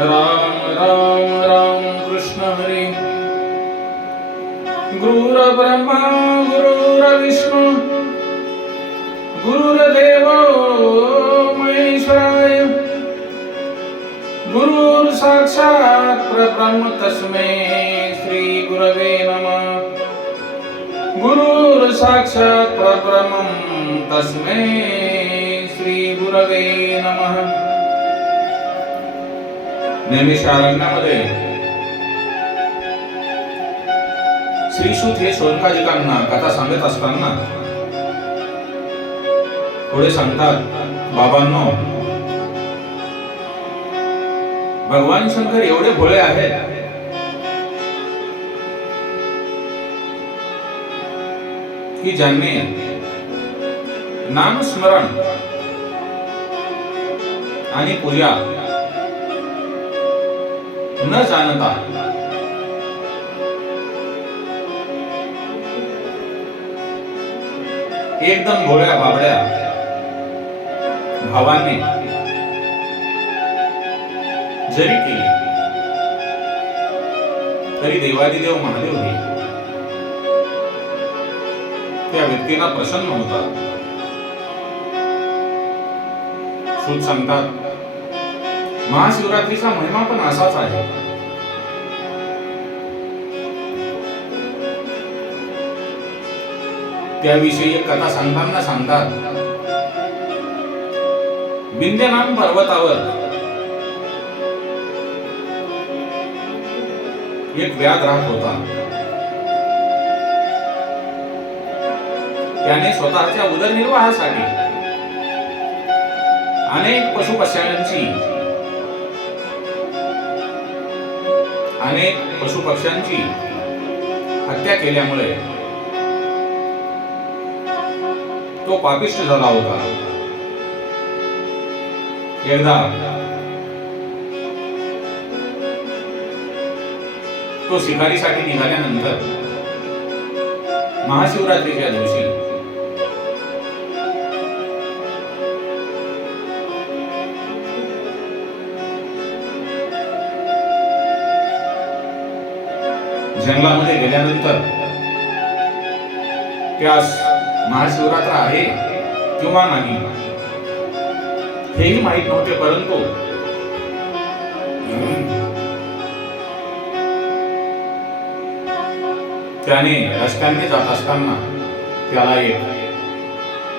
राम राम राम कृष्ण हरी। गुरुर ब्रह्मा गुरुर विष्णू। गुरुर्देव महेश्वराय। गुरुर साक्षात परब्रह्म तस्मै श्री गुरवे नमः। गुरुर साक्षात परब्रह्म तस्मै श्री गुरवे नमः। नेहमी शारण्यामध्ये श्रीसूत हे शोनकादिकांना कथा सांगत असताना पुढे सांगतात बाबांनो भगवान शंकर एवढे भोळे आहेत. की ज्यांनी नामस्मरण आणि पूजा न जाणता. एकदम भोळ्या बाबड्या. भावांनी जरी केली तरी देवादिदेव महादेव हे त्या व्यक्तीला प्रसन्न होतात. सूत सांगतात. महाशिवरात्रीचा महिमा पण असाच आहे. त्याविषयी एक कथा सांगताना सांगतात. विंध्यनाम पर्वतावर एक व्याध राहत होता. त्याने स्वतःच्या उदरनिर्वाहासाठी अनेक पशुपक्ष्यांची अनेक पशुपक्ष्यांची हत्या केल्यामुळे तो पापिष्ट झाला होता. एकदा तो शिकारीसाठी निघाल्यानंतर महाशिवरात्रीच्या दिवशी जंगलामध्ये गेल्यानंतर त्यास महाशिवरात्र आहे किंवा नाही हेही माहीत नव्हते परंतु त्याने रस्त्याने जात असताना त्याला एक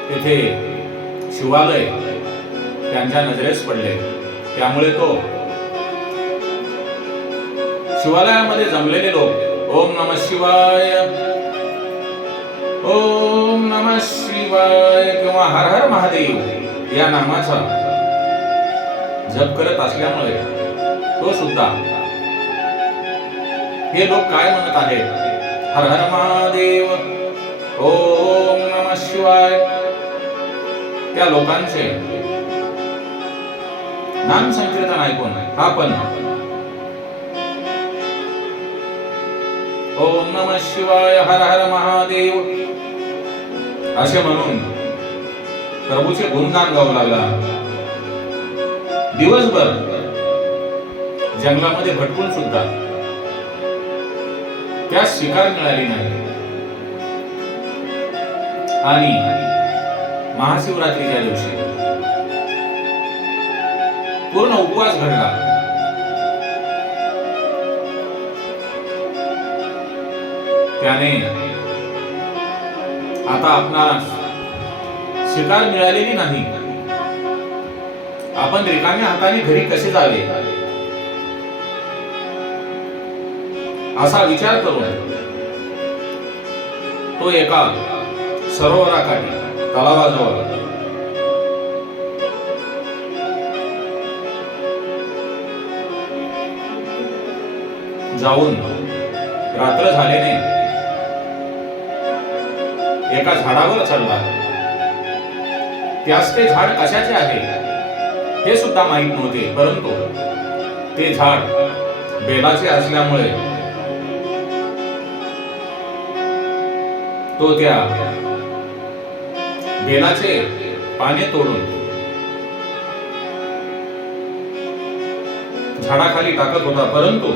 तेथे शिवालय त्यांच्या नजरेस पडले. त्यामुळे तो शिवालयामध्ये जमलेले लोक ओम नम शिवाय। ओम नम शिवाय किंवा हर हर महादेव या नामाचा जप करत असल्यामुळे तो सुद्धा. हे लोक काय म्हणत आहेत? हर हर महादेव ओम नम शिवाय. त्या लोकांचे नाम संकीर्तन ऐकून हा ओम नम शिवाय हर हर महादेव. असे म्हणून प्रभूचे गुणगान गाऊ लागला. दिवसभर जंगलामध्ये भटकून सुद्धा त्यास शिकार मिळाली नाही. आणि महाशिवरात्रीच्या दिवशी पूर्ण उपवास घडला. त्याने आता आपणास शिकार मिळालेली नाही. आपण रिकाम्या हाताने घरी कसे जावे? असा विचार करून तो एका सरोवराकाठी तलावाजवळ जाऊन रात्र झाल्याने एका झाडावर चढला. त्यास ते झाड कशाचे आहे? हे सुद्धा माहीत नव्हते परंतु ते झाड बेलाचे असल्यामुळे तो त्या बेलाचे पाने तोडून झाडाखाली टाकत होता परंतु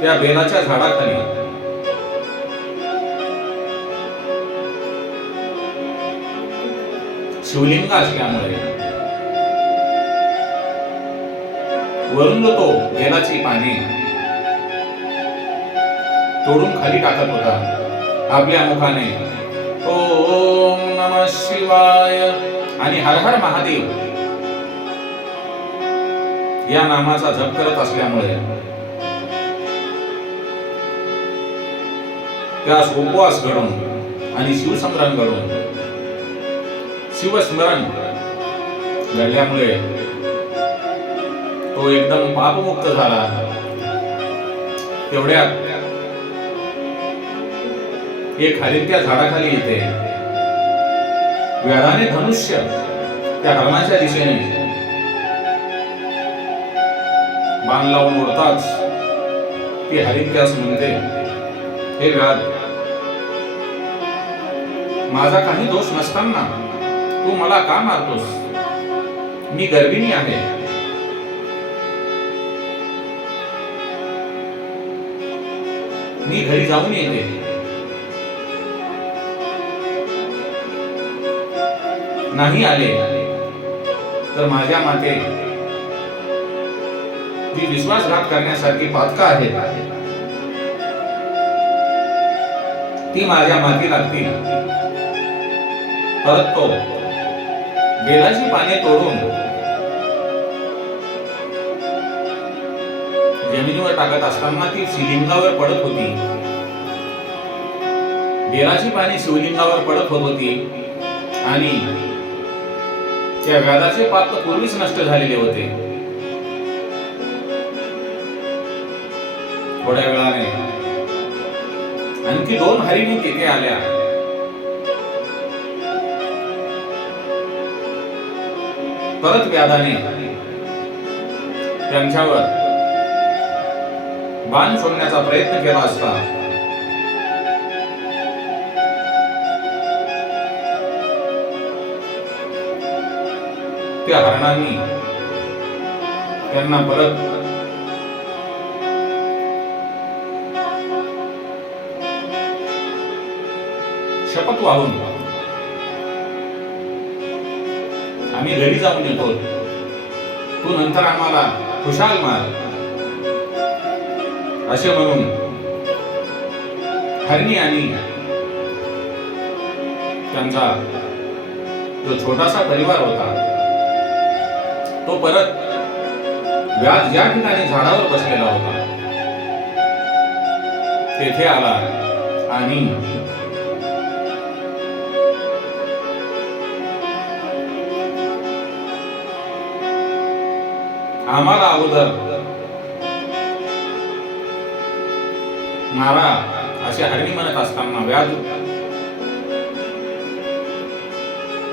त्या बेलाच्या झाडाखाली शिवलिंग असल्यामुळे. वरून तो बेलाची पाने तोडून खाली टाकत होता. आपल्या मुखाने. ओम नम शिवाय. आणि हर हर महादेव. या नामाचा जप करत असल्यामुळे. त्यास उपवास घडून आणि शिवसंग्राम घडून शिवस्मरण घडल्यामुळे तो एकदम पापमुक्त झाला. तेवढ्यात एक हरित्या झाडाखाली येते. व्याधाने धनुष्य त्या हरणाच्या दिशेने बाण लावून उडताच ती हरित्यास म्हणते हे व्याध माझा काही दोष नसताना तू मला का मारतोस? मी गर्भिणी आहे. मी घरी जाऊन येते. नाही आले तर माझ्या माते जी विश्वासघात करण्यासारखी पातका आहे. ती माझ्या माती लागतील. परत तो. वेलाची पाने तोडून जमिनीवर टाकत असताना ती शिलिंगावर पडत होती. वेलाची पाने शिवलिंगावर पडत होत होती आणि त्या व्याधाचे पात्र पूर्वीच नष्ट झालेले होते. थोड्या वेळाने आणखी दोन हरिणी तिथे आल्या. परत व्याधाने. त्यांच्यावर बाण सोडण्याचा प्रयत्न केला असता. त्या हरणांनी त्यांना परत शपथ वाहून आम्ही घरी जाऊन येतो. तू नंतर आम्हाला खुशाल मार. असे म्हणून हरणी आणि त्यांचा जो छोटासा परिवार होता तो परत व्याज या ठिकाणी झाडावर बसलेला होता तेथे आला आणि आम्हाला अगोदर मारा असे हरणी म्हणत असताना व्याज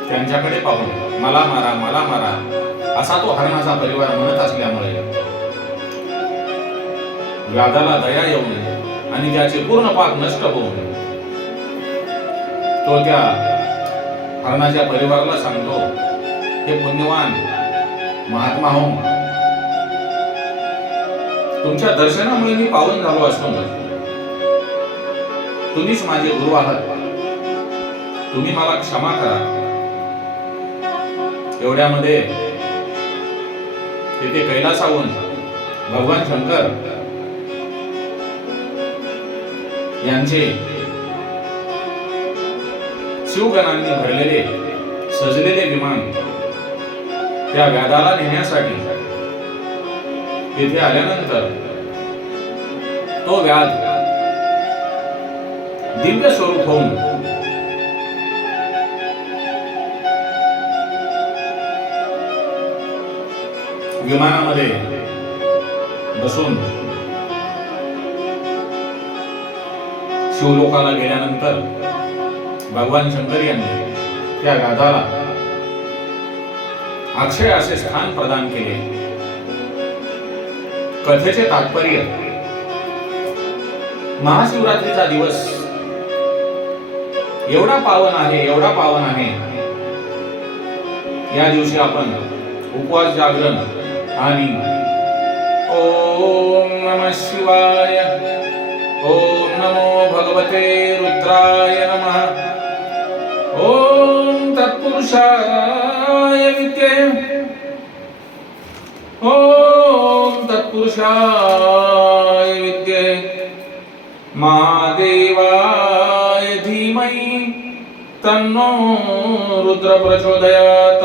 त्यांच्याकडे पाहून मला मारा मला मारा असा तो हरणाचा परिवार म्हणत असल्यामुळे व्याधाला दया येऊन आणि त्याचे पूर्ण पाक नष्ट होऊन तो त्या हरणाच्या परिवाराला सांगतो हे पुण्यवान महात्मा हो तुमच्या दर्शनामुळे मी पावन झालो असून. तुम्हीच माझे गुरु आहात. तुम्ही मला क्षमा करा. एवढ्यामध्ये तिथे कैलासाहून भगवान शंकर यांचे शिवगणांनी भरलेले सजलेले विमान त्या व्याधाला नेण्यासाठी तिथे आल्यानंतर तो व्याध दिव्य स्वरूप होऊन विमानामध्ये बसून शिवलोकाला गेल्यानंतर भगवान शंकर यांनी त्या व्याधाला अक्षय असे स्थान प्रदान केले. कथेचे तात्पर्य. महाशिवरात्रीचा दिवस. एवढा पावन आहे एवढा पावन आहे. या दिवशी आपण उपवास जागरण आणि ओम नम शिवाय ओम नमो भगवते रुद्राय नमः. ओम तत्पुरुषाय विद्ये. ओम तत्पुरुषाय विद्ये महादेवाय धीमहि तन्नो रुद्र प्रचोदयात्